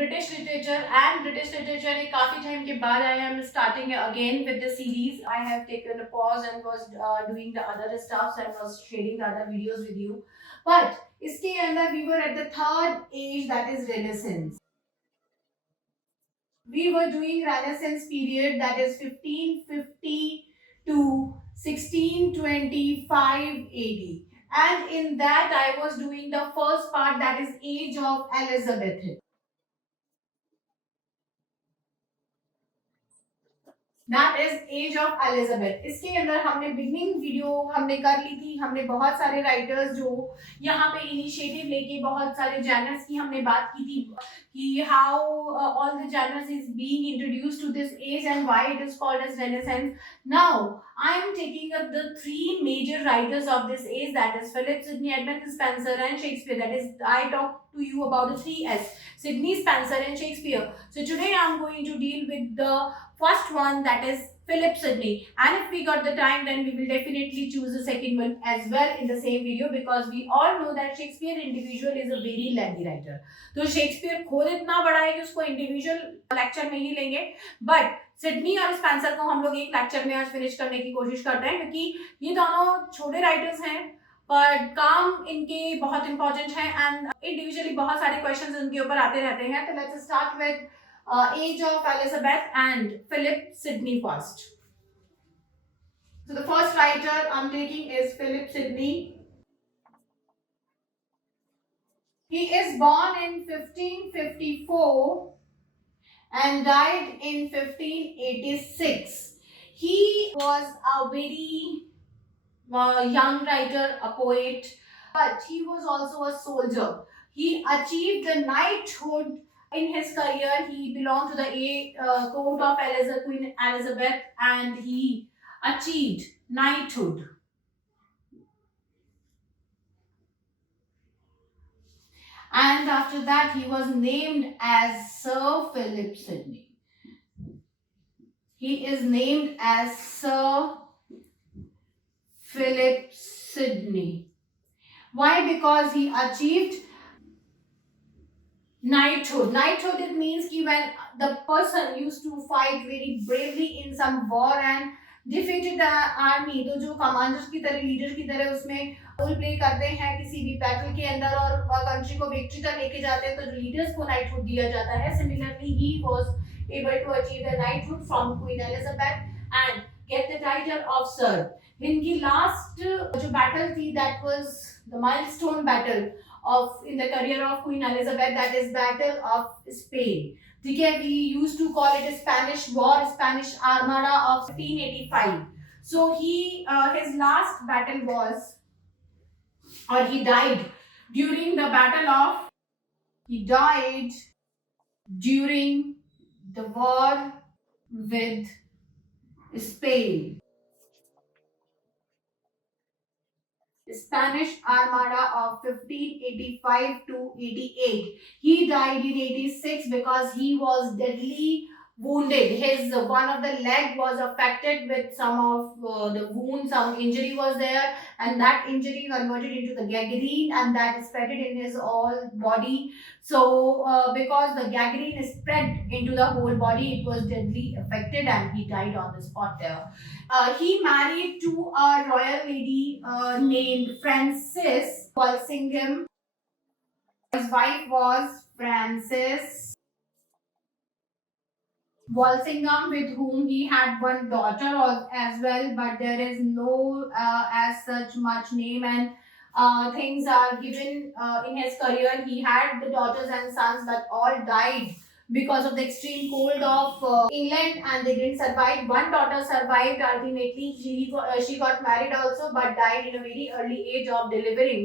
British literature, and British literature एक काफी time के बाद I am starting again with the series. I have taken a pause and was doing the other stuff and was sharing the other videos with you. But इसके अंदर we were at the third age, that is Renaissance. We were doing Renaissance period, that is 1550 to 1625 AD. And in that I was doing the first part, that is Age of Elizabeth. That is age of Elizabeth. इसके अंदर हमने beginning video हमने कर ली थी। हमने बहुत सारे writers जो यहाँ पे इनिशिएटिव लेके बहुत सारे जर्नल्स की हमने बात की थी कि how all the journals is being introduced to this age and why it is called age renaissance. Now I am taking up the three major writers of this age, that is Philip Sidney, Edmund Spenser and Shakespeare. That is I talk to you about the three S, Sydney, Spenser and Shakespeare. So today I am going to deal with the first one, that is Philip Sidney, and if we got the time then we will definitely choose the second one as well in the same video, because we all know that Shakespeare individual is a very lengthy writer. तो Shakespeare खुद इतना बड़ा है कि उसको individual lecture में ही लेंगे, but Sydney और स्पेंसर को हम लोग एक लेक्चर में आज फिनिश करने की कोशिश करते हैं, क्योंकि ये दोनों छोटे राइटर्स हैं पर काम इनके बहुत इंपॉर्टेंट है एंड इंडिविजुअली बहुत सारे क्वेश्चंस इनके ऊपर आते रहते हैं। तो let's start with age of Elizabeth and Philip Sidney first. So the first writer I'm taking is Philip Sidney. He is born in 1554 and died in 1586. He was a very young writer, a poet, but he was also a soldier. He achieved the knighthood in his career. He belonged to the court of Queen Elizabeth, and he achieved knighthood. And after that, he was named as Sir Philip Sidney. He is named as Sir Philip Sidney. Why? Because he achieved knighthood. Knighthood, it means कि when the person used to fight very bravely in some war and defeated the army, तो जो commanders की तरह, leader की तरह उसमें role play करते हैं किसी भी बैटल के अंदर और कंट्री को विक्ट्री तक लेके जाते हैं, तो लीडर्स को नाइटहुड दिया जाता है। Similarly he was able to achieve the knighthood from Queen Elizabeth and get the title of sir. इनकी लास्ट जो बैटल थी, that was the milestone battle of in the career of Queen Elizabeth, that is Battle of Spain. ठीक है, we used to call it a Spanish War, Spanish Armada of 1585. So his last battle was, or he died during the battle of, he died during the war with Spain. Spanish Armada of 1585 to 88. He died in 86 because he was deadly wounded. His one of the leg was affected with some of the wound, some injury was there, and that injury converted into the gangrene, and that spread it in his whole body. So because the gangrene spread into the whole body, it was deadly affected and he died on the spot there. He married to a royal lady named Frances Walsingham. His wife was Frances Walsingham, with whom he had one daughter as well, but there is no as such much name and things are given in his career. He had the daughters and sons, but all died because of the extreme cold of England, and they didn't survive. One daughter survived ultimately. She got married also, but died in a very early age of delivering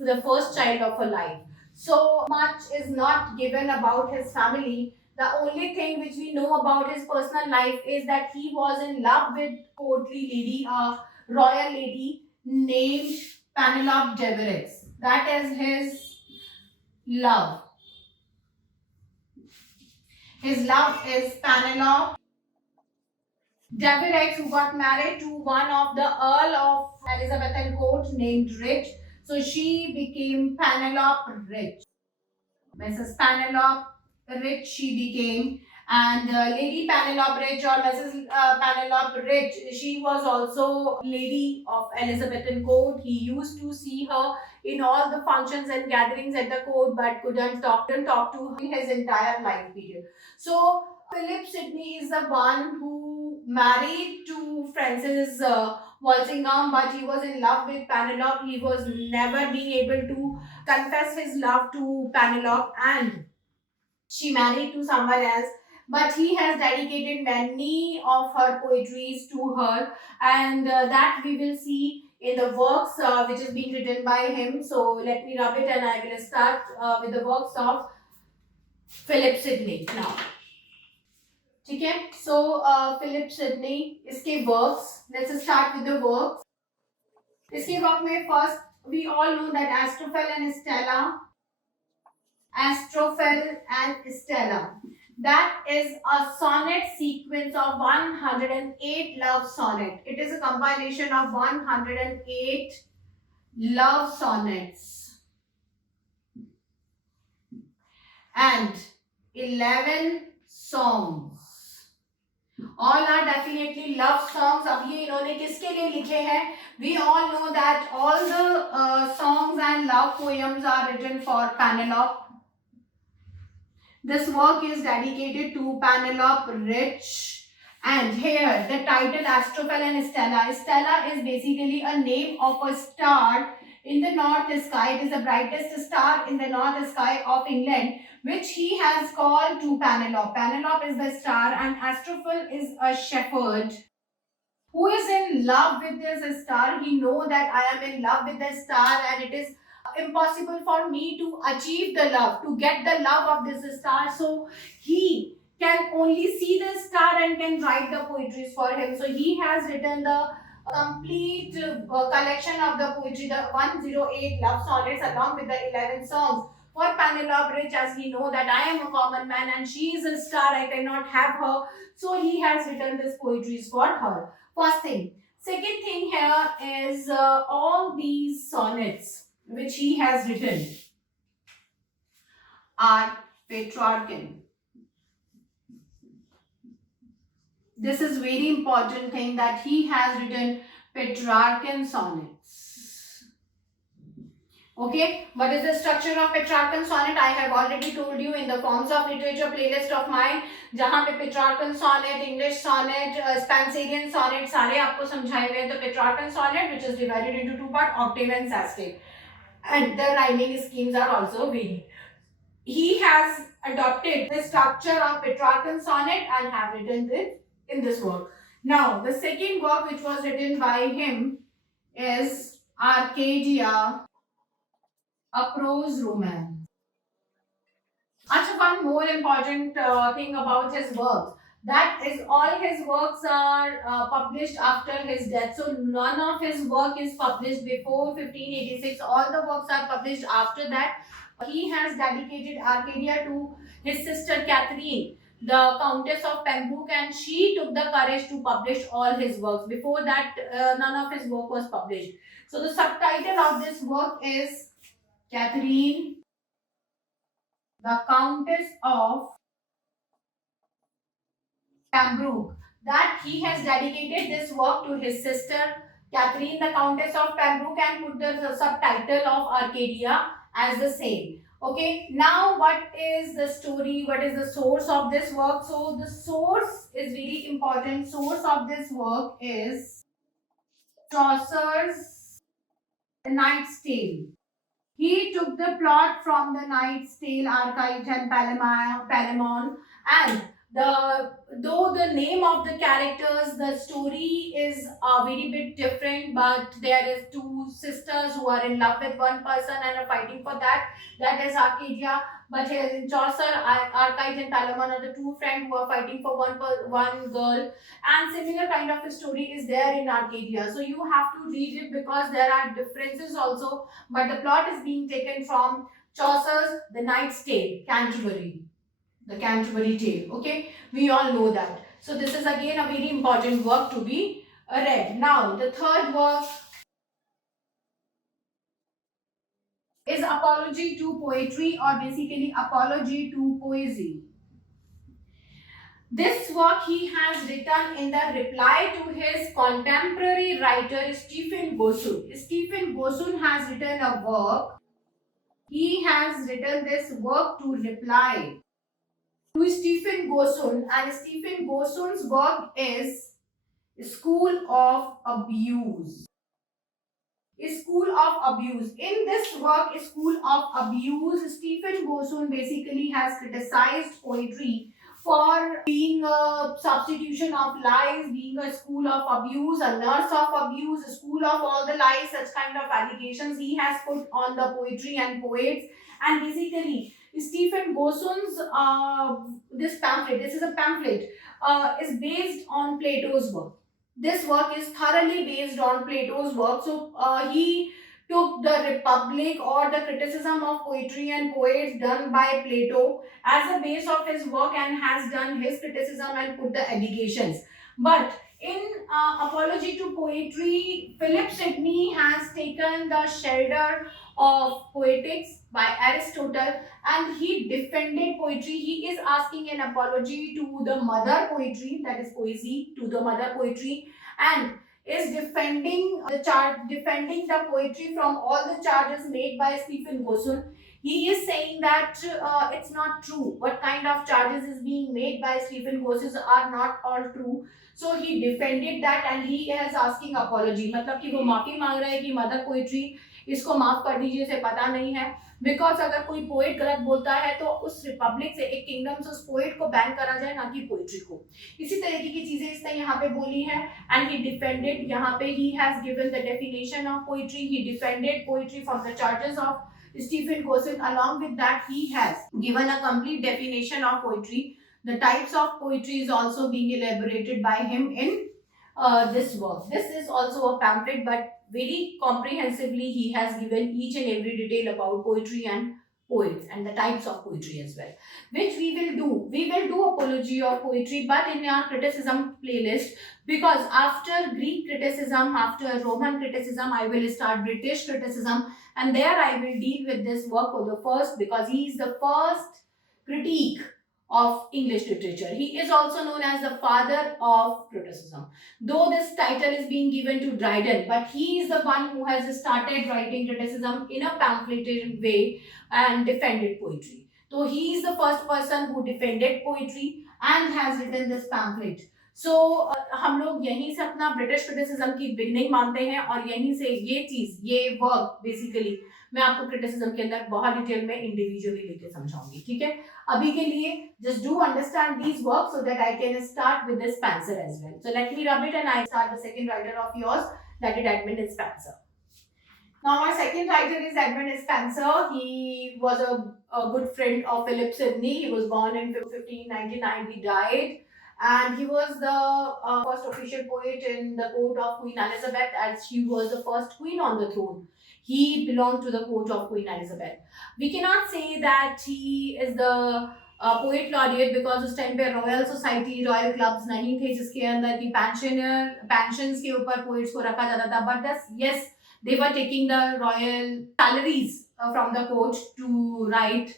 the first child of her life. So much is not given about his family. The only thing which we know about his personal life is that he was in love with courtly lady, a royal lady named Penelope Devereux. That is his love. His love is Penelope Devereux, who got married to one of the Earl of Elizabethan court named Rich. So she became Penelope Rich. Mrs. Penelope Rich she became, and Lady Penelope Rich or Mrs. Penelope Rich, she was also lady of Elizabethan court. He used to see her in all the functions and gatherings at the court, but couldn't talk to her in his entire life period. So Philip Sidney is the one who married to Francis Walsingham, but he was in love with Penelope. He was never being able to confess his love to Penelope, and she married to someone else, but he has dedicated many of her poetries to her, and that we will see in the works which is being written by him. So let me rub it, and I will start with the works of Philip Sidney now. ठीक है, so Philip Sidney, इसके works, let's start with the works. इसके work में first we all know that Astrophel and Stella. That is a sonnet sequence of 108 love sonnet. It is a compilation of 108 love sonnets and 11 songs. All are definitely love songs. अब ये इन्होंने किसके लिए लिखे हैं? We all know that all the songs and love poems are written for Penelope. This work is dedicated to Penelope Rich. And here the title Astrophel and Stella. Stella is basically a name of a star in the north sky. It is the brightest star in the north sky of England, which he has called to Penelope. Penelope is the star, and Astrophel is a shepherd who is in love with this star. He know that I am in love with the star, and it is impossible for me to achieve the love, to get the love of this star. So he can only see the star and can write the poetries for him. So he has written the complete collection of the poetry, the 108 love sonnets along with the 11 songs for Penelope Rich, as we know that I am a common man and she is a star, I cannot have her. So he has written this poetries for her. First thing. Second thing here is all these sonnets which he has written are Petrarchan. This is very important thing that he has written Petrarchan sonnets. Okay, what is the structure of Petrarchan sonnet? I have already told you in the Forms of Literature playlist of mine, जहाँ पे Petrarchan sonnet, English sonnet, Spenserian sonnet सारे आपको समझाए हुए हैं. तो Petrarchan sonnet, which is divided into two parts, octave and sestet, and the rhyming schemes are also varied. He has adopted the structure of Petrarchan sonnet and have written it in this work. Now, the second work which was written by him is Arcadia, a prose romance. Actually, one more important thing about his works, that is all his works are published after his death. So none of his work is published before 1586. All the works are published after that. He has dedicated Arcadia to his sister Catherine, the Countess of Pembroke, and she took the courage to publish all his works. Before that, none of his work was published. So the subtitle of this work is Catherine, the Countess of Pembroke. That he has dedicated this work to his sister Catherine, the Countess of Pembroke, and put the subtitle of Arcadia as the same. Okay, now what is the story? What is the source of this work? So the source is very important. Source of this work is Chaucer's The Knight's Tale. He took the plot from the Knight's Tale, Arcite and Palamon, and though the name of the characters, the story is a very bit different, but there is two sisters who are in love with one person and are fighting for that. That is Arcadia. But here in Chaucer, Arcite and Palamon are the two friends who are fighting for one girl, and similar kind of a story is there in Arcadia. So you have to read it because there are differences also, but the plot is being taken from Chaucer's The Knight's Tale, Canterbury. The Canterbury Tale. Okay, we all know that. So this is again a very important work to be read. Now the third work is is Apology to Poetry, or basically Apology to Poesy. This work he has written in the reply to his contemporary writer Stephen Gosun. Stephen Gosun has written a work. He has written this work to reply to Stephen Gosun, and Stephen Gosun's work is School of Abuse. School of Abuse. In this work, School of Abuse, Stephen Gosun basically has criticized poetry for being a substitution of lies, being a school of abuse, a nurse of abuse, a school of all the lies, such kind of allegations he has put on the poetry and poets. And basically, Stephen Gosun's this pamphlet, this is a pamphlet, is based on Plato's work. This work is thoroughly based on Plato's work. So he took the Republic or the criticism of poetry and poets done by Plato as a base of his work and has done his criticism and put the allegations. But in Apology to Poetry, Philip Sidney has taken the shelter of Poetics by Aristotle, and he defended poetry. He is asking an apology to the mother poetry, that is poesy, to the mother poetry, and is defending the poetry from all the charges made by Stephen Gosun. He is saying that it's not true. What kind of charges is being made by Stephen Gosun are not all true. So he defended that and he is asking apology. मतलब कि वो माफी मांग रहा है कि mother poetry इसको माफ कर दीजिए, इसे पता नहीं है. बिकॉज अगर कोई पोएट गलत बोलता है तो उस रिपब्लिक से, एक किंगडम से उस पोएट को बैन करा जाए, ना कि पोएट्री को. इसी तरीके की चीजें इसने यहाँ पे बोली है. एंड ही डिफेंडेड, यहाँ पे he has given the definition of poetry. He defended poetry from the charges of Stephen Gosun. Along with that, he has given a complete definition of poetry. The types of poetry is also being elaborated by him in this work. This is also a pamphlet, but very comprehensively he has given each and every detail about poetry and poets and the types of poetry as well, which we will do. We will do apology of poetry, but in our criticism playlist, because after Greek criticism, after Roman criticism, I will start British criticism, and there I will deal with this work for the first, because he is the first critique of English literature. He is also known as the father of criticism. Though this title is being given to Dryden, but he is the one who has started writing criticism in a pamphleteering way and defended poetry. So he is the first person who defended poetry and has written this pamphlet. So हम लोग यहीं से अपना British criticism की beginning मानते हैं, और यहीं से ये चीज, ये वर्क बेसिकली मैं आपको क्रिटिसिज्म के अंदर बहुत डिटेल में इंडिविजुअली लेके समझाऊंगी. ठीक है, अभी के लिए just do understand these works so that I can start with this Spenser as well. So let me rub it and I start the second writer of yours, that is Edmund Spenser. Now my second writer is Edmund Spenser. He was a good friend of Philip Sidney. He was born in 1599. He died. And he was the first official poet in the court of Queen Elizabeth, as she was the first queen on the throne. He belonged to the court of Queen Elizabeth. We cannot say that he is the poet laureate, because उस time पे royal society, royal clubs नहीं थे जिसके अंदर की pensions के ऊपर poets को रखा जाता था. But yes, they were taking the royal salaries from the court to write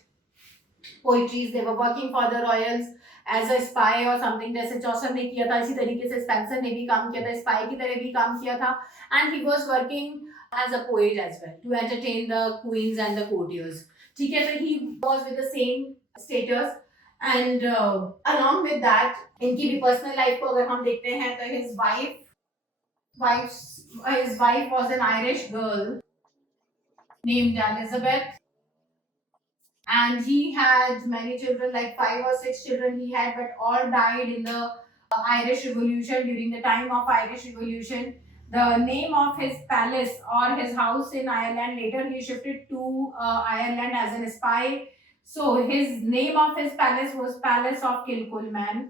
poetries. They were working for the royals as a spy और समथिंग, जैसे चौसर ने किया था, इसी तरीके से स्पेंसर ने भी काम किया था, स्पाई की तरह भी काम किया था. And he was working as a poet as well to entertain the queens and the courtiers. ठीक है, तो he was with the same status. And along with that इनकी भी पर्सनल लाइफ को अगर हम देखते हैं तो his wife was an Irish girl named Elizabeth. And he had many children, like 5 or 6 children he had, but all died in the Irish Revolution. During the time of Irish Revolution, the name of his palace or his house in Ireland, later he shifted to Ireland as an spy. So his name of his palace was Palace of Kilcolman.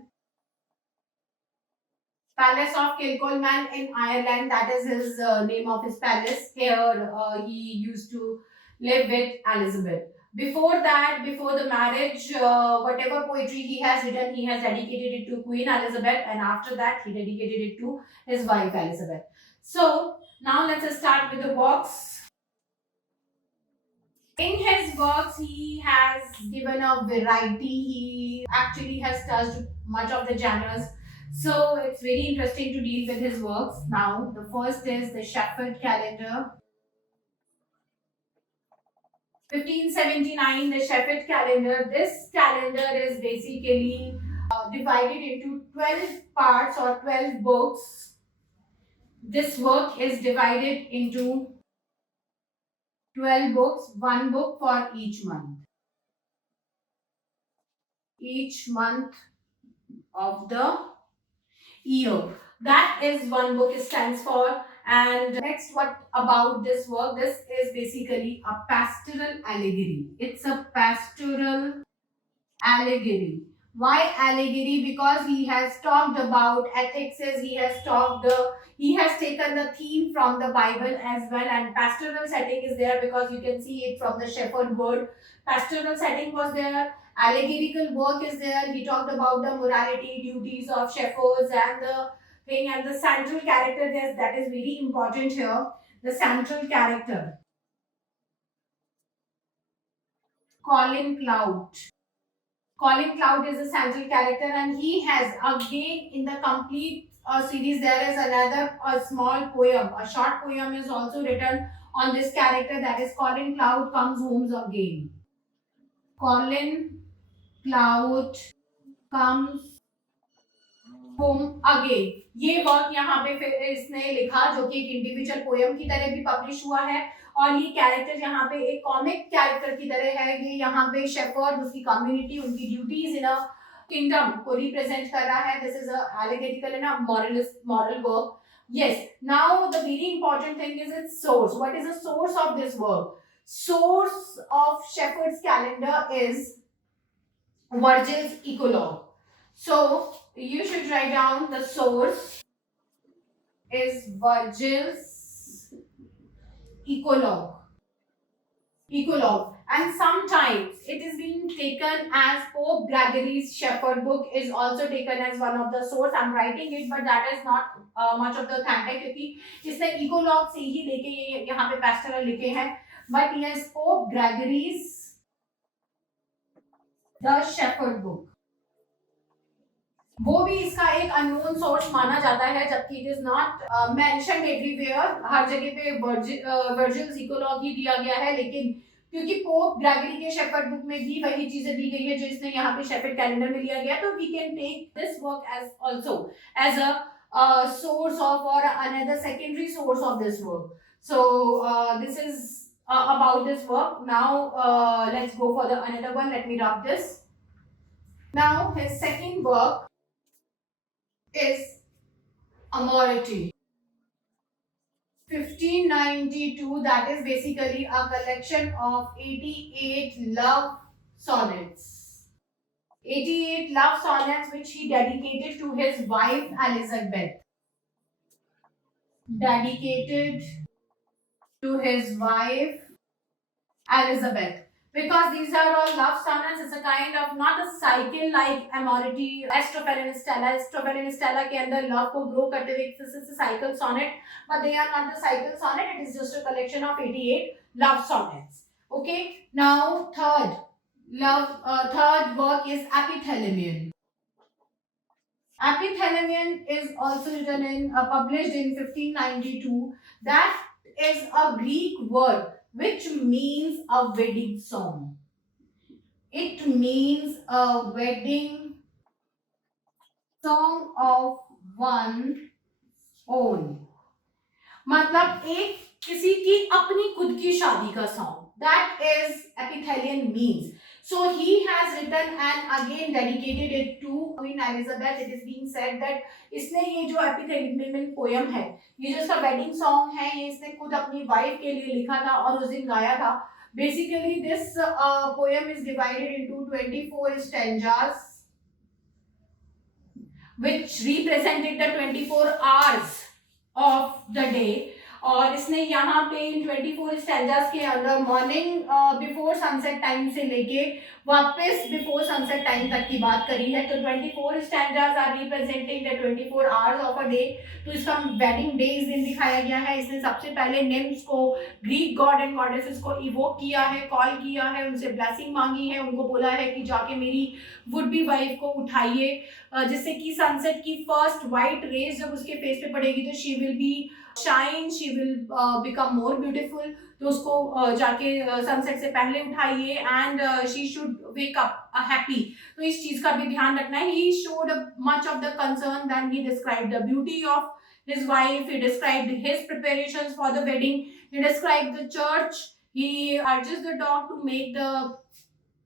Palace of Kilcolman in Ireland, that is his name of his palace. Here he used to live with Elizabeth. Before that, before the marriage, whatever poetry he has written, he has dedicated it to Queen Elizabeth, and after that, he dedicated it to his wife Elizabeth. So now let's start with the works. In his works, he has given a variety. He actually has touched much of the genres. So it's very interesting to deal with his works. Now, the first is the Shepherd Calendar. 1579, the Shepherd Calendar. This calendar is basically divided into 12 parts or 12 books. This work is divided into 12 books, one book for each month. Each month of the year. That is one book stands for. And next, what about this work? This is basically a pastoral allegory. It's a pastoral allegory. Why allegory? Because he has talked about ethics. He has taken the theme from the Bible as well, and pastoral setting is there because you can see it from the shepherd word. Pastoral setting was there. Allegorical work is there. He talked about the morality, duties of shepherds, and the thing, and the central character there, that is very important here. The central character, Colin Clout. Colin Clout is a central character, and he has again in the complete series there is another small poem. A short poem is also written on this character, that is Colin Clout comes home again. Colin Clout comes home again, ये work यहाँ पे फिर इसने लिखा जो कि एक individual poem की तरह भी पब्लिश हुआ है, और ये कैरेक्टर यहाँ पे एक कॉमिक कैरेक्टर की तरह है। ये यहाँ पे शेफर्ड, उसकी कम्युनिटी, उनकी ड्यूटीज इन अ किंगडम को रिप्रेजेंट कर रहा है। This is a allegorical and a moral work. Yes, now the very important thing is its source. What is the source of this work? Source of Shepherd's Calendar is Virgil's Eclogue. So you should write down the source is Virgil's Eclogue. And sometimes it is being taken as Pope Gregory's Shepherd book is also taken as one of the source. I'm writing it, but that is not much of the authentic क्योंकि इसने Eclogue से ही लेके ये यहाँ पे pastoral लिखे हैं. But yes, Pope Gregory's The Shepherd book. वो भी इसका एक अननोन सोर्स माना जाता है, जबकि it is not mentioned everywhere. हर जगह पे वर्जिल्स इकोलॉग ही दिया गया है, लेकिन क्योंकि पोप ग्रेगरी के शेफर्ड बुक में भी वही चीजें दी गई है जो इसने यहाँ पे शेफर्ड कैलेंडर में लिया गया, तो we can take this work as also as a source of और another secondary source of this work. So this is about this work. Now let's go for the another one. Let me drop this. Now his second work is Amority. 1592, that is basically a collection of 88 love sonnets. 88 love sonnets which he dedicated to his wife Elizabeth. Dedicated to his wife Elizabeth. Because these are all love sonnets, it's a kind of not a cycle like Amority, Astrophel and Stella. Astrophel and Stella के अंदर love को grow करते हुए this is a cycle sonnet, but they are not the cycle sonnet. It is just a collection of 88 love sonnets. Okay, now third work is Epithalamion. Epithalamion is also written in published in 1592. That is a Greek word which means a wedding song. It means a wedding song of one own. मतलब एक किसी की अपनी खुद की शादी का song. That is Epithalamion means. So he has written and again dedicated it to Queen Elizabeth. It is being said that इसने ये जो Epithalamion poem है, ये जो इसका wedding song है, ये इसने खुद अपनी wife के लिए लिखा था और उस दिन गाया था. Basically, this poem is divided into 24 stanzas, which represented the 24 hours of the day. और इसने यहाँ पे इन 24 स्टैंजास के अंदर मॉर्निंग बिफोर सनसेट टाइम से लेके वापस बिफोर सनसेट टाइम तक की बात करी है। तो 24 stanzas are representing the 24 hours of a day. तो इसका वेडिंग डे इस दिन दिखाया गया है। इसने सबसे पहले निम्स को, ग्रीक गॉड एंड गॉडेसेस को इवोक किया है, कॉल किया है, उनसे ब्लेसिंग मांगी है, उनको बोला है कि जाके मेरी वुड बी वाइफ को उठाइए, जिससे कि सनसेट की फर्स्ट वाइट रेज जब उसके फेस पे पड़ेगी तो she will be shine, she will become more beautiful. तो उसको जाके सनसेट से पहले उठाइए and she should wake up happy. तो इस चीज का भी ध्यान रखना है। He showed much of the concern then he described the beauty of his wife, he described his preparations for the wedding, he described the church, he urges the dog to make the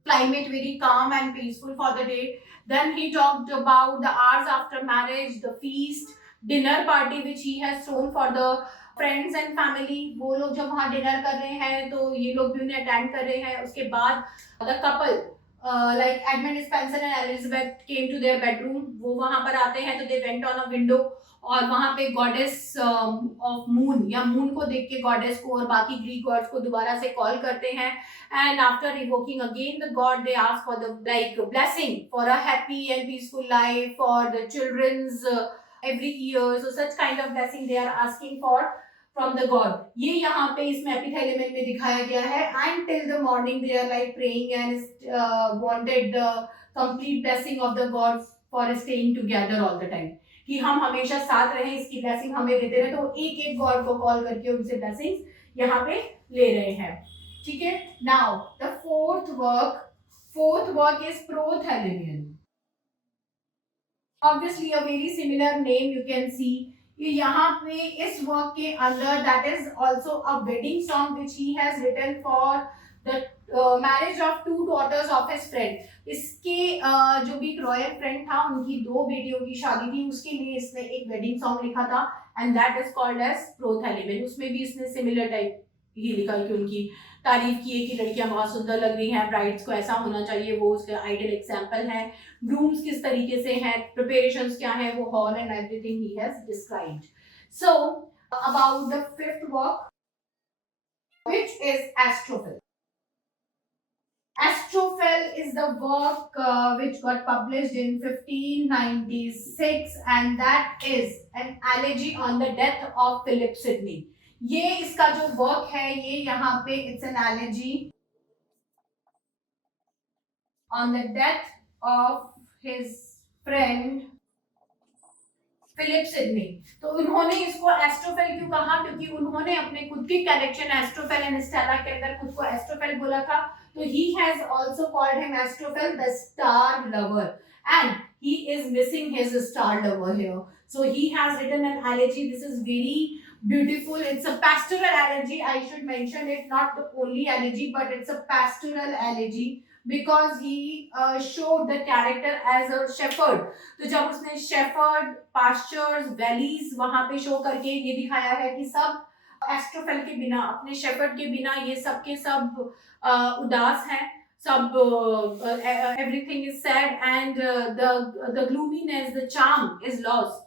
climate very calm and peaceful for the day. Then he talked about the hours after marriage, the feast, dinner party which he has thrown for the friends and family. वो लोग जब वहाँ dinner कर रहे हैं तो ये लोग भी उन्हें अटेंड कर रहे हैं। उसके बाद the couple like Edmund Spencer and Elizabeth came to their bedroom, वो वहाँ पर आते हैं तो they went on a window और वहाँ पे गॉडेस ऑफ मून या मून को देख के गॉडेस को और बाकी ग्रीक गॉड्स को दोबारा से कॉल करते हैं। And after revoking again the god they ask for the like blessing for a happy and peaceful life for the childrens every year. So such kind of blessing they are asking for from the god. ये यहाँ पे इसमें एपिथ element में दिखाया गया है। And till the morning they are like praying and wanted the complete blessing of the gods for staying together all the time. कि हम हमेशा साथ रहें, इसकी ब्लेसिंग हमें देते रहे। तो एक एक गॉड को कॉल करके उनसे ब्लेसिंग्स यहाँ पे ले रहे हैं। ठीक है। Now the fourth work is Prothalamion. Obviously a very similar name you can see. यहाँ पे इस वर्क के अंदर that is also a wedding song which he has written for the marriage of two daughters of his friend. इसके जो भी एक royal friend था, उनकी दो बेटियों की शादी थी, उसके लिए इसने एक वेडिंग सॉन्ग लिखा था and that is called as Prothalamion. उसमें भी इसने सिमिलर टाइप ही लिखा कि उनकी तारीफ की है कि लड़कियां बहुत सुंदर लग रही हैं, ब्राइड्स को ऐसा होना चाहिए, वो उसके आइडियल एग्जाम्पल है। ग्रूम्स किस तरीके से हैं, प्रिपरेशंस क्या है, वो hall and everything he has described. So about the fifth work which is Astrophil. Astrophel is the work which got published in 1596 and that is an elegy on the death of Philip Sidney. ये इसका जो work है ये यहाँ पे it's an elegy on the death of his friend Philip Sidney. तो उन्होंने इसको एस्ट्रोफेल क्यों कहा? क्योंकि उन्होंने अपने खुद के कलेक्शन एस्ट्रोफेल एंड स्टेला के अंदर खुद को एस्ट्रोफेल बोला था। तो he has also called him Astrophel, the star lover, and he is missing his star lover here. So he has written an elegy. This is very beautiful. It's a pastoral elegy. I should mention it, not the only elegy, but it's a pastoral elegy because he showed the character as a shepherd. तो जब उसने shepherd, pastures, valleys वहाँ पे show करके ये दिखाया है कि सब एस्ट्रोफेल के बिना, अपने शेपर्ड के बिना ये सब के सब उदास हैं, सब everything is sad and the gloominess, the charm is lost,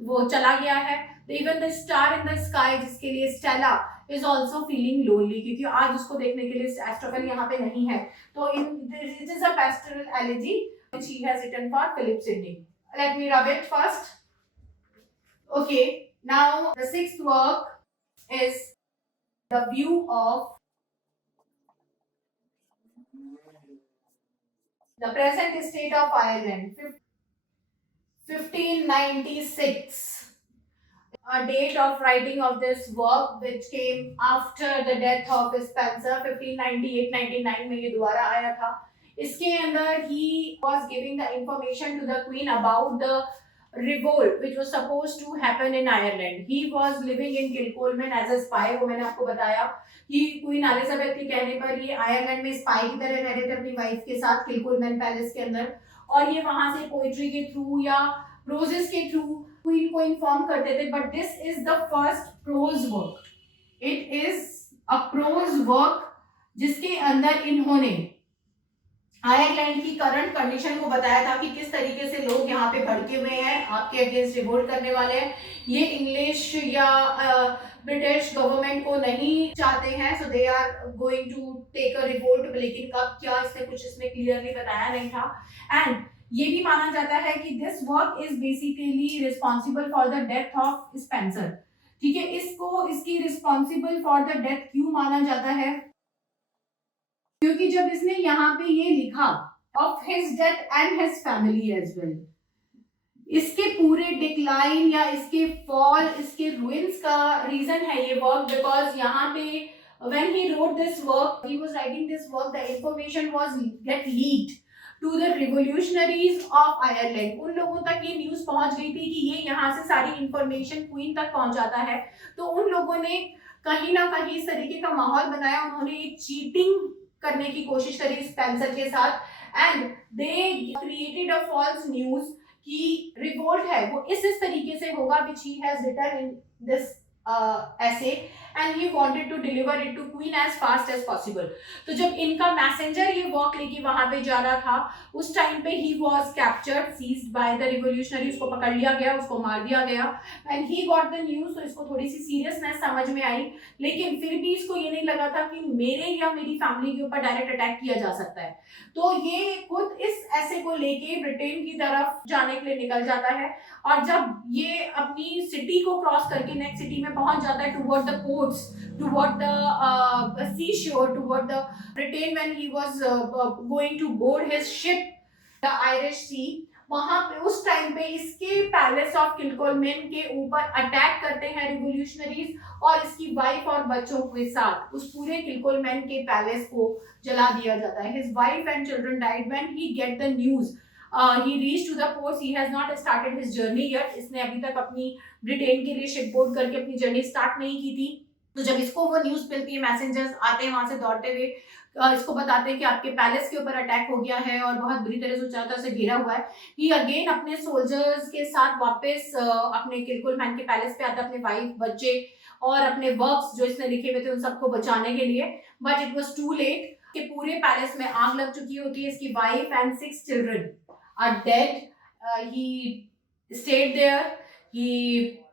वो चला गया है। Even the star in the sky जिसके लिए Stella is also feeling lonely, क्योंकि आज उसको देखने के लिए एस्ट्रोफेल यहाँ पे नहीं है। तो it is a pastoral elegy which he has written for Philip Sidney. Let me rub it first. Okay, now the sixth work is the view of the present state of Ireland, 1596, a date of writing of this work which came after the death of Spencer। 1598-99 में ये दोबारा आया था। इसके अंदर he was giving the information to the queen about the revolt which was supposed to happen in Ireland. He was living in Kilcolman as a spy। वो मैंने आपको बताया कि क्वीन एलिजाबेथ के कहने पर ये आयरलैंड में स्पाई की तरह रह रहे थे अपनी वाइफ के साथ किलकोलमैन पैलेस के अंदर, और ये वहां से पोइट्री के थ्रू या प्रोजेस के थ्रू क्वीन को इन्फॉर्म करते थे। But this is the first prose work. It is a prose work जिसके अंदर इन्होंने आयरलैंड की करंट कंडीशन को बताया था कि किस तरीके से लोग यहाँ पे भड़के हुए हैं, आपके अगेंस्ट रिवोल्ट करने वाले हैं। ये इंग्लिश या ब्रिटिश ब्रिटिश गवर्नमेंट को नहीं चाहते हैं, so they are going to take a revolt, लेकिन कब क्या इसने कुछ इसमें क्लियरली बताया नहीं था। एंड ये भी माना जाता है कि this work is basically responsible for the death of Spencer. ठीक है, इसको इसकी रिस्पॉन्सिबल फॉर द डेथ क्यों माना जाता है, क्योंकि जब इसने यहाँ पे ये लिखा of his death and his family as well, इसके पूरे डिक्लाइन या इसके फॉल, इसके रुइंस का रीजन है ये वर्क, बिकॉज यहाँ पे when he wrote this work, he was writing this work, the information was get leaked to the revolutionaries of Ireland। उन लोगों तक ये न्यूज पहुंच गई थी कि ये यहाँ से सारी इंफॉर्मेशन क्वीन तक पहुंचाता है, तो उन लोगों ने कहीं ना कहीं इस तरीके का माहौल बनाया, उन्होंने एक चीटिंग करने की कोशिश करी स्पेंसर के साथ, and they created a false news कि रिवोल्ट है वो इस तरीके से होगा, which he has written in this essay and he wanted to deliver it to queen as fast as possible। तो जब इनका मैसेंजर ये वॉक लेके वहां पे जा रहा था, उस टाइम पे he was captured, seized by the revolutionary, उसको पकड़ लिया गया, उसको मार दिया गया, and he got the news, तो इसको थोड़ी सी सीरियसनेस समझ में आई, लेकिन फिर भी इसको ये नहीं लगा था कि मेरे या मेरी फैमिली के ऊपर डायरेक्ट अटैक किया जा सकता है। तो ये खुद इस ऐसे को लेके ब्रिटेन की तरफ जाने के लिए निकल जाता है, और जब ये अपनी सिटी को क्रॉस करके नेक्स्ट सिटी में पहुंच जाता है toward the ports, toward the sea shore, toward the Britain, when he was going to board his ship the Irish sea, वहां पे उस टाइम पे इसके पैलेस ऑफ किल्कोलमेन के ऊपर अटैक करते हैं रिवोल्यूशनरीज, और इसकी वाइफ और बच्चों के साथ उस पूरे किल्कोलमेन के पैलेस को जला दिया जाता है। His wife and children died when he get the news. He reached to the ports, he has not started his journey yet, इसने अभी तक अपनी ब्रिटेन के लिए शिप बोर्ड करके अपनी जर्नी स्टार्ट नहीं की थी। तो जब इसको वो न्यूज मिलती है, मैसेंजर्स आते हैं वहां से दौड़ते हुए, इसको बताते हैं कि आपके पैलेस के ऊपर अटैक हो गया है और बहुत बुरी तरह से चारों तरफ से घेरा हुआ है। ही अगेन अपने सोल्जर्स के साथ वापस अपने किल्कोलमैन के पैलेस पे आता है, अपने वाइफ, बच्चे और अपने वर्क्स जो इसने लिखे हुए थे उन सबको बचाने के लिए, but it was too late. के पूरे पैलेस में आग लग चुकी होती है, इसकी wife and 6 children are dead। He stayed there, he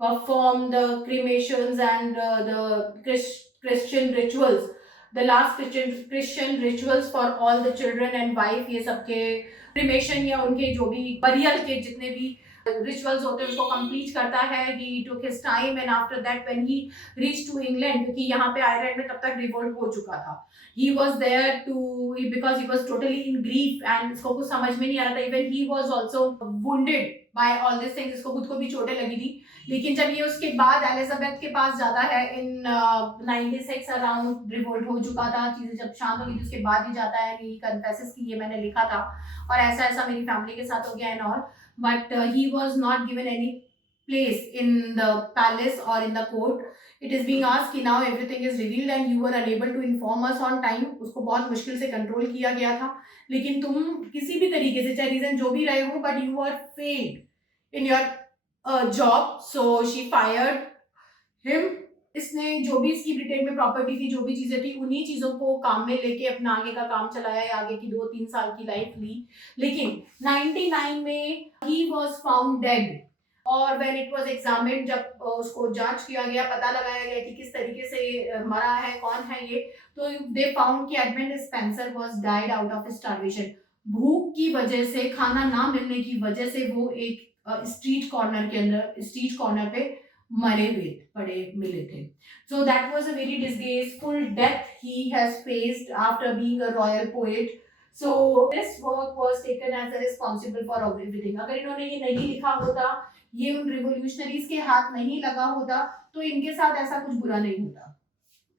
performed the cremations and the Christian rituals, the last Christian rituals for all the children and wife। ये सबके cremation या उनके जो भी burial के जितने भी रिचुअल्स होते हैं उसको कंप्लीट करता है। He took his time and after that when he reached to England, क्योंकि यहाँ पे आयरलैंड में तब तक रिवोल्ट हो चुका था, he was there to because he was totally in grief and इसको कुछ समझ में नहीं आ रहा था। even he was also wounded by all these things, इसको खुद को भी चोटें लगी थी। लेकिन जब ये उसके बाद एलिजाबेथ के पास जाता है इन 96 अराउंड, रिवोल्ट हो चुका था, चीजें जब शांत हो गई थी उसके बाद ही जाता है, ही कन्फेसेस कि ये मैंने लिखा था और ऐसा ऐसा मेरी फैमिली के साथ हो गया and all, but he was not given any place in the palace or in the court। it is being asked कि now everything is revealed and you were unable to inform us on time। उसको बहुत मुश्किल से control किया गया था, लेकिन तुम किसी भी तरीके से चाहे रीजन जो भी रहे हो, but you were failed in your job, so she fired him। इसने जो भी इसकी ब्रिटेन में प्रॉपर्टी थी, जो भी चीजें थी, उन्हीं चीजों को काम में लेके अपना आगे का काम चलाया, आगे की 2-3 साल की लाइफ ली। लेकिन 99 में he was found dead, और when it was examined, जब उसको जांच किया गया, पता लगाया गया कि किस तरीके से मरा है, कौन है ये, तो they found कि Edmund Spenser was died out of starvation। भूख की वजह से, खाना ना मिलने की वजह से वो एक स्ट्रीट कॉर्नर पे मरे हुए पड़े मिले थे। So that was a very disgraceful death he has faced after being a royal poet। So this work was taken as a responsible for everything। अगर इन्होंने ये नहीं लिखा होता, ये उन रिवोल्यूशनरीज के हाथ नहीं लगा होता, तो इनके साथ ऐसा कुछ बुरा नहीं होता।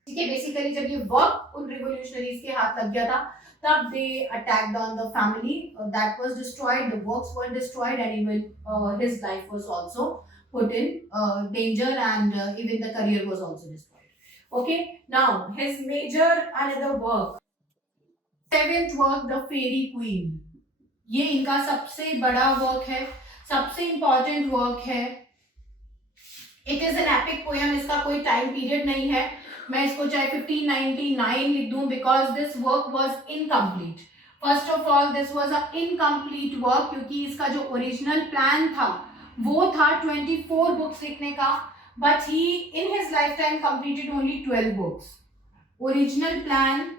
ठीक है, बेसिकली जब ये वर्क उन रिवोल्यूशनरीज के हाथ लग गया था, तब they attacked on the family that was destroyed, the works were destroyed and even his life was also put in danger and even the career was also destroyed। okay, now his major another work, 7th work, the fairy queen। ये इनका सबसे बड़ा work है, सबसे important work है। It is an epic poem, इसका कोई time period नहीं है, मैं इसको चाहे 1599 लिख दूं, because this work was incomplete. First of all this was a incomplete work, क्योंकि इसका जो ओरिजिनल प्लान था वो था 24 बुक्स लिखने का, but he in his lifetime completed only 12 books. Original plan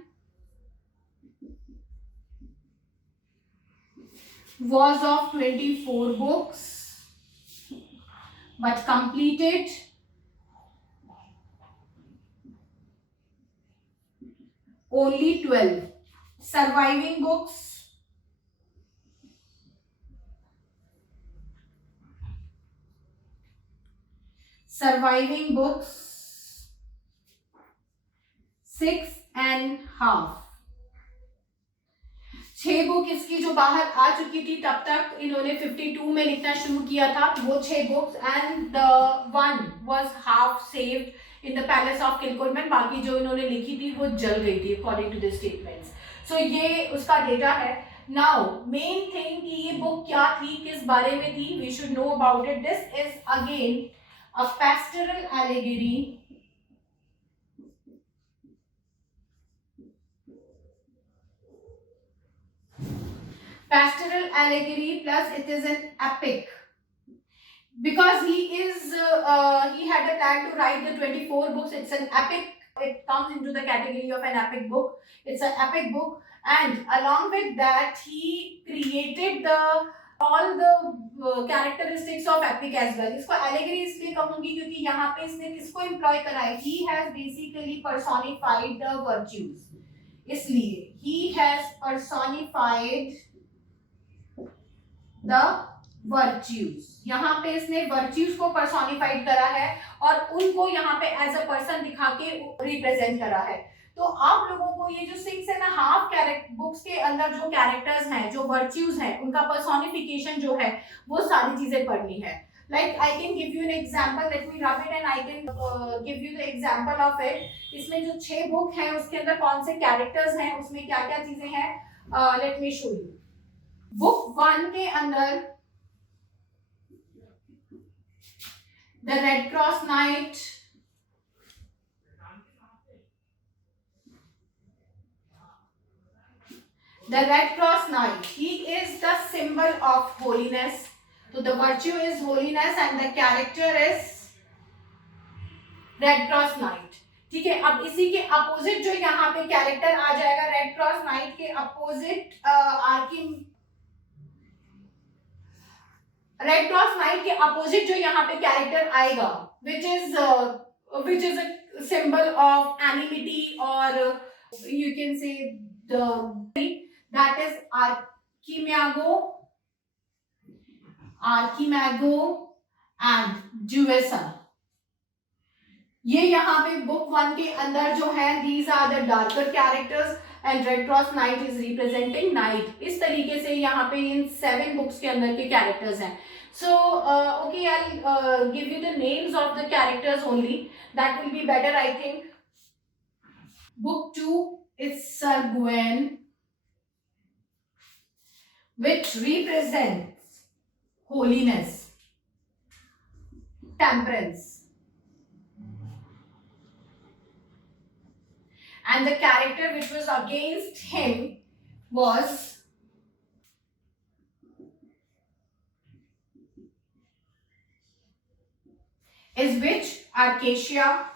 was of 24 books, but completed only 12. Surviving books, surviving books 6.5. 6 book इसकी जो बाहर आ चुकी थी, तब तक इन्होंने 52 में लिखना शुरू किया था वो 6 books, and the one was half saved in the palace of Kilcolman. बाकी जो इन्होंने लिखी थी वो जल गई थी according to the statements. So ये उसका डेटा है. नाउ मेन थिंग कि ये बुक क्या थी, किस बारे में थी, we should know about it. This is again a pastoral allegory plus it is an epic, because he had a plan to write the 24 books. It's an epic. It comes into the category of an epic book. It's an epic book, and along with that he created all the characteristics of epic as well. इसको allegory इसलिए कहूंगी क्योंकि यहाँ पे इसने किसको employ करा है. He has basically personified the virtues. इसलिए he has personified the virtues. यहाँ पे इसने virtues को personified करा है और उनको यहाँ पे as a person दिखा के represent करा है. तो आप लोगों को ये जो 6.5 बुक्स के अंदर जो कैरेक्टर्स हैं, जो virtues हैं, उनका personification जो है वो सारी चीजें पढ़नी है. Like I can give you an example. Let me rub it and I can give you the example of it. इसमें जो 6 बुक हैं उसके अंदर कौन से कैरेक्टर्स हैं, उसमें क्या क्या चीजें हैं. Let me show you. Book 1 के अंदर the red cross night, the red cross knight, he is the symbol of holiness. So the virtue is holiness and the character is red cross knight. ठीक है. अब इसी के opposite जो यहाँ पे कैरेक्टर आ जाएगा, रेड क्रॉस नाइट के अपोजिट रेड क्रॉस नाइट के अपोजिट जो यहाँ पे कैरेक्टर आएगा, which is a symbol of anonymity, or you can say that is Archimago and Duessa. ये यहाँ पे बुक 1 के अंदर जो है, these are the darker characters and red cross knight is representing knight. इस तरीके से यहाँ पे इन 7 बुक्स के अंदर के कैरेक्टर्स हैं. So okay, I'll give you the names of the characters only. That will be better, I think. Book 2 is Sir Gawain, which represents holiness, temperance. And the character which was against him was which? Acacia.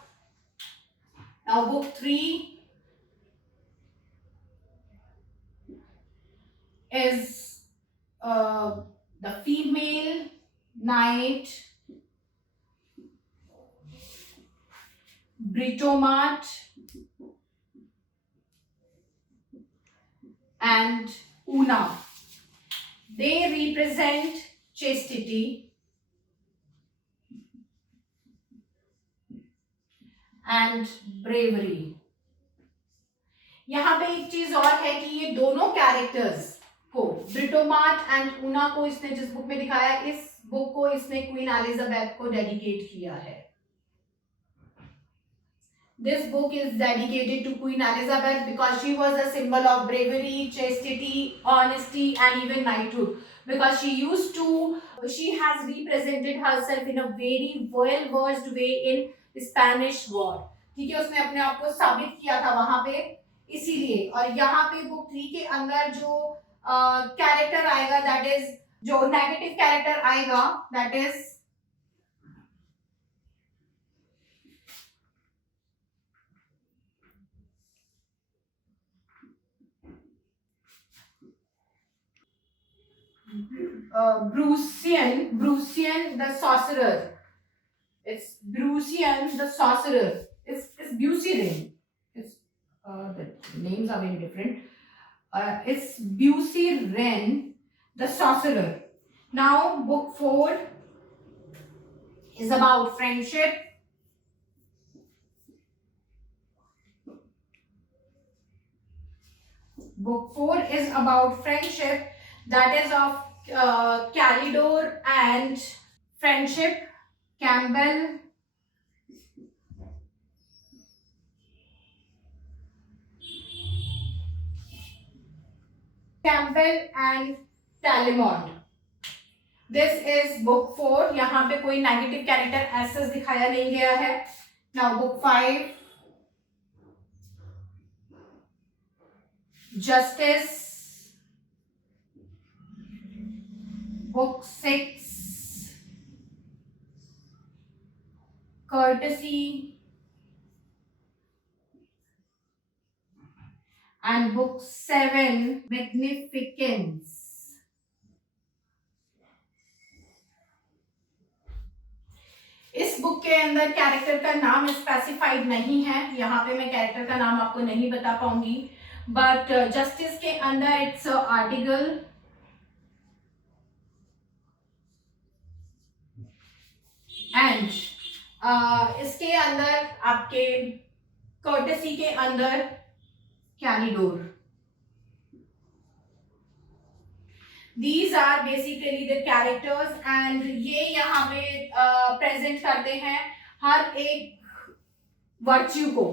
Now book 3 is the female knight, Britomart and Una. They represent chastity and bravery. यहाँ पे एक चीज और है कि ये दोनों characters को, ब्रिटोमार्ट एंड ऊना को, इसने जिस बुक में दिखाया, इस बुक को इसने क्वीन एलिजाबेथ को डेडिकेट किया है. This book is dedicated to Queen Elizabeth because she was a symbol of bravery, chastity, honesty, and even knighthood. Because she has represented herself in a very well-versed way in Spanish War. ठीक है, उसने अपने आप को साबित किया था वहां पे, इसीलिए. और यहाँ पे बुक 3 के अंदर जो कैरेक्टर आएगा, दैट इज, जो नेगेटिव कैरेक्टर आएगा, that is Brucian the sorcerer. It's Brucian the sorcerer. It's Busirin. It's the names are very different. It's Busirin the sorcerer. Now, book 4 is about friendship. Book 4 is about friendship, that is of Calidor and friendship, Campbell, and Talimond. This is book 4. यहाँ पे कोई negative character ऐसा दिखाया नहीं गया है. Now book 5, Justice. Book 6, Courtesy. And book 7, Magnificence. इस book के अंदर कैरेक्टर का नाम स्पेसिफाइड नहीं है. यहाँ पे मैं कैरेक्टर का नाम आपको नहीं बता पाऊंगी. बट जस्टिस के अंदर इट्स आर्टिकल, एंड इसके अंदर आपके कर्टेसी के अंदर कैलिडोर. These are basically the characters and ये यहाँ पे प्रेजेंट करते हैं हर एक वर्च्यू को.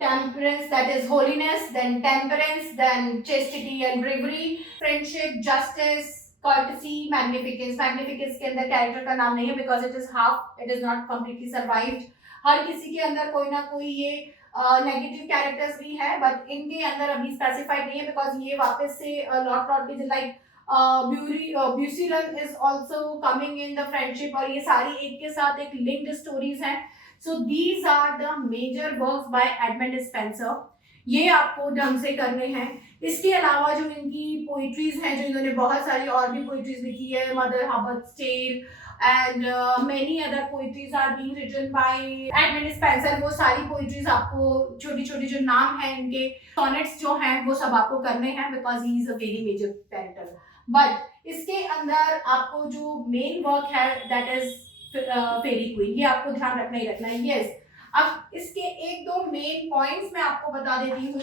Temperance, that is holiness, then temperance, then chastity and bravery, friendship, justice, courtesy, magnificence. Magnificence के अंदर कैरेक्टर का नाम नहीं है because it is half, it is not completely survived. हर किसी के अंदर कोई ना कोई ये नेगेटिव कैरेक्टर्स भी है, बट इनके अंदर अभी स्पेसिफाइड नहीं है बिकॉज ये वापस से लॉट के like Busirane is also coming in the friendship, और ये सारी एक के साथ एक लिंक्ड स्टोरीज हैं. So these are the major works by Edmund Spenser. ये आपको ढंग से करने हैं. इसके अलावा जो इनकी पोइट्रीज हैं, जो इन्होंने बहुत सारी और भी पोइट्रीज लिखी है, Mother Hubberd's Tale and many other poetries are being written by Edmund Spenser. वो सारी poetries आपको छोटी छोटी जो नाम है इनके sonnets जो हैं वो सब आपको करने हैं because he is a very major character. But इसके अंदर आपको जो main work है that is Fairy Queen, ये आपको ध्यान रखना ही रखना है. Yes. अब इसके एक दो main points मैं आपको बता देती हूँ.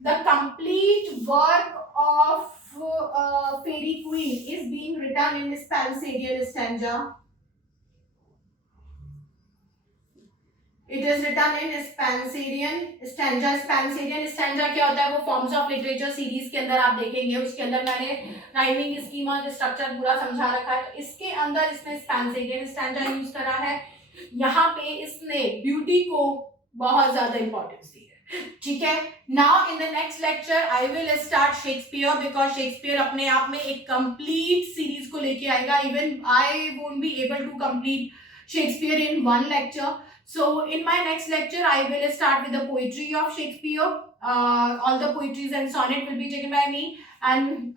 The complete work of Fairy Queen is being written in Spenserian stanza. It is written in Spenserian stanza. Spenserian stanza क्या होता है? वो forms of literature series के अंदर आप देखेंगे. उसके अंदर मैंने rhyming schema स्ट्रक्चर पूरा समझा रखा है. इसके अंदर इसने Spenserian stanza यूज करा है. यहाँ पे इसने ब्यूटी को बहुत ज्यादा इंपॉर्टेंस दी है. ठीक है. Now in the next lecture I will start Shakespeare because Shakespeare अपने आप में एक कंप्लीट सीरीज को लेके आएगा. Even I won't be able to complete Shakespeare in one lecture. So in my next lecture I will start with the poetry of Shakespeare. All the poetries and sonnet will be taken by me, and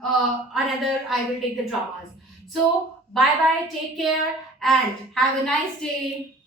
another I will take the dramas. So bye bye, take care and have a nice day.